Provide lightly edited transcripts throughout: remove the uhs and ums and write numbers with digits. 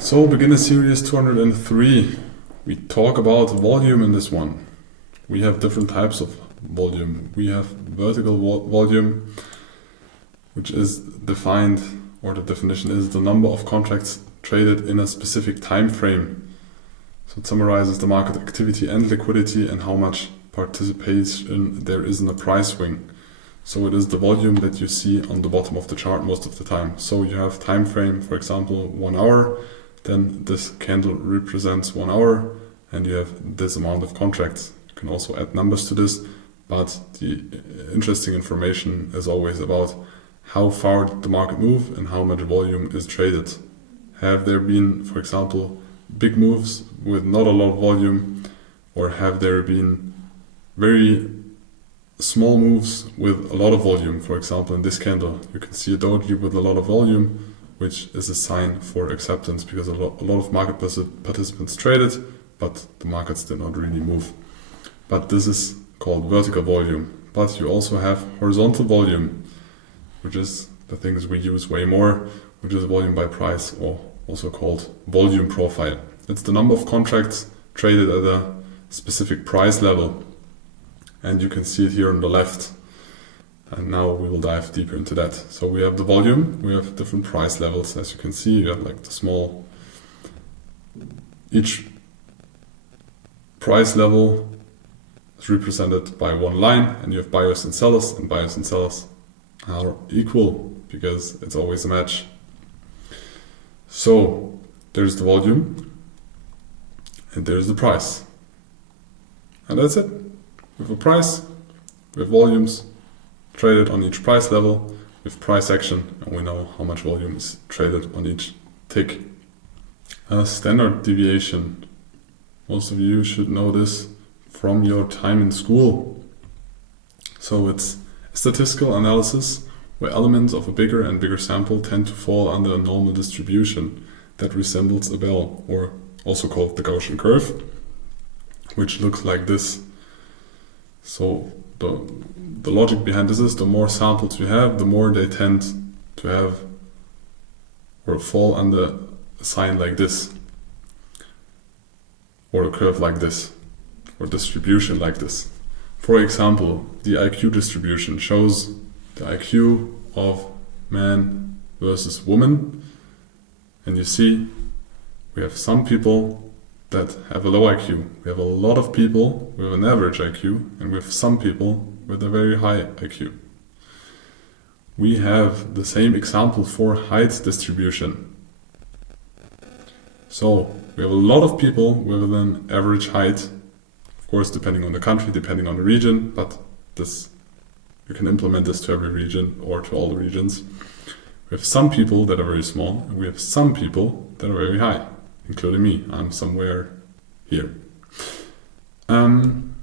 So, beginner series 203. We talk about volume in this one. We have different types of volume. We have vertical volume, which is defined, or the definition is the number of contracts traded in a specific time frame. So it summarizes the market activity and liquidity and how much participation there is in a price swing. So it is the volume that you see on the bottom of the chart most of the time. So you have time frame, for example, 1 hour, then this candle represents 1 hour and you have this amount of contracts. You can also add numbers to this, but the interesting information is always about how far did the market move and how much volume is traded. Have there been, for example, big moves with not a lot of volume, or have there been very small moves with a lot of volume? For example, in this candle, you can see a doji with a lot of volume, which is a sign for acceptance because a lot of market participants traded, but the markets did not really move. But this is called vertical volume. But you also have horizontal volume, which is the things we use way more, which is volume by price, or also called volume profile. It's the number of contracts traded at a specific price level. And you can see it here on the left. And now we will dive deeper into that. So we have the volume, we have different price levels. As you can see, you have like the small, each price level is represented by one line, and you have buyers and sellers are equal because it's always a match. So there's the volume and there's the price. And that's it. We have a price, we have volumes traded on each price level, with price action, and we know how much volume is traded on each tick. A standard deviation. Most of you should know this from your time in school. So it's a statistical analysis where elements of a bigger and bigger sample tend to fall under a normal distribution that resembles a bell, or also called the Gaussian curve, which looks like this. So the logic behind this is the more samples you have, the more they tend to have or fall under a sign like this, or a curve like this, or distribution like this. For example, the IQ distribution shows the IQ of man versus woman, and you see we have some people that have a low IQ. We have a lot of people with an average IQ, and we have some people with a very high IQ. We have the same example for height distribution. So we have a lot of people with an average height, of course depending on the country, depending on the region, but this you can implement this to every region or to all the regions. We have some people that are very small, and we have some people that are very high, including me. I'm somewhere here. And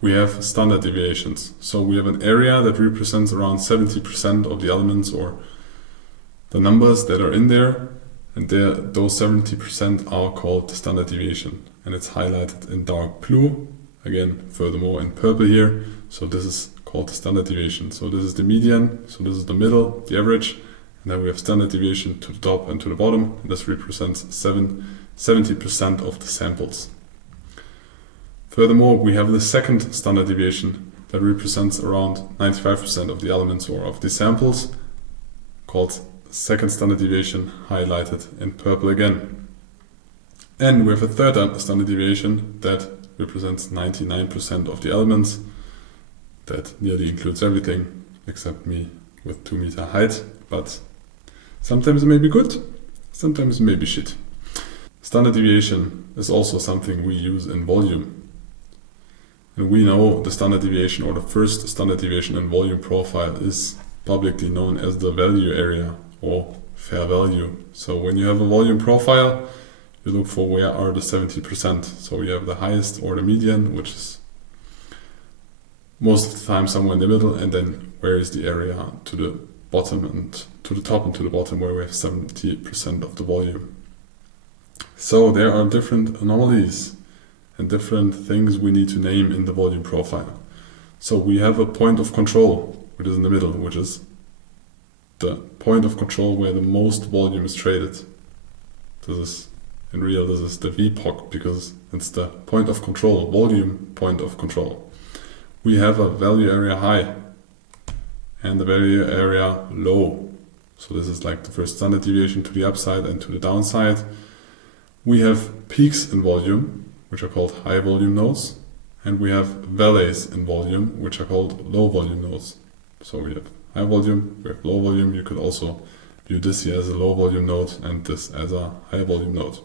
we have standard deviations. So we have an area that represents around 70% of the elements or the numbers that are in there, and those 70% are called the standard deviation, and it's highlighted in dark blue, again furthermore in purple here. So this is called the standard deviation. So this is the median, so this is the middle, the average, and then we have standard deviation to the top and to the bottom, and this represents 70% of the samples. Furthermore, we have the second standard deviation that represents around 95% of the elements or of the samples, called second standard deviation, highlighted in purple again. And we have a third standard deviation that represents 99% of the elements, that nearly includes everything except me with 2 meter height, but sometimes it may be good, sometimes it may be shit. Standard deviation is also something we use in volume. And we know the standard deviation, or the first standard deviation in volume profile, is publicly known as the value area or fair value. So when you have a volume profile, you look for where are the 70%. So you have the highest or the median, which is most of the time somewhere in the middle, and then where is the area to the bottom and to the top and to the bottom where we have 70% of the volume. So there are different anomalies and different things we need to name in the volume profile. So we have a point of control, which is in the middle, which is the point of control where the most volume is traded. This is, in real, this is the VPOC because it's the point of control, volume point of control. We have a value area high and the value area low. So this is like the first standard deviation to the upside and to the downside. We have peaks in volume, which are called high volume nodes, and we have valleys in volume, which are called low volume nodes. So we have high volume, we have low volume. You could also view this here as a low volume node and this as a high volume node.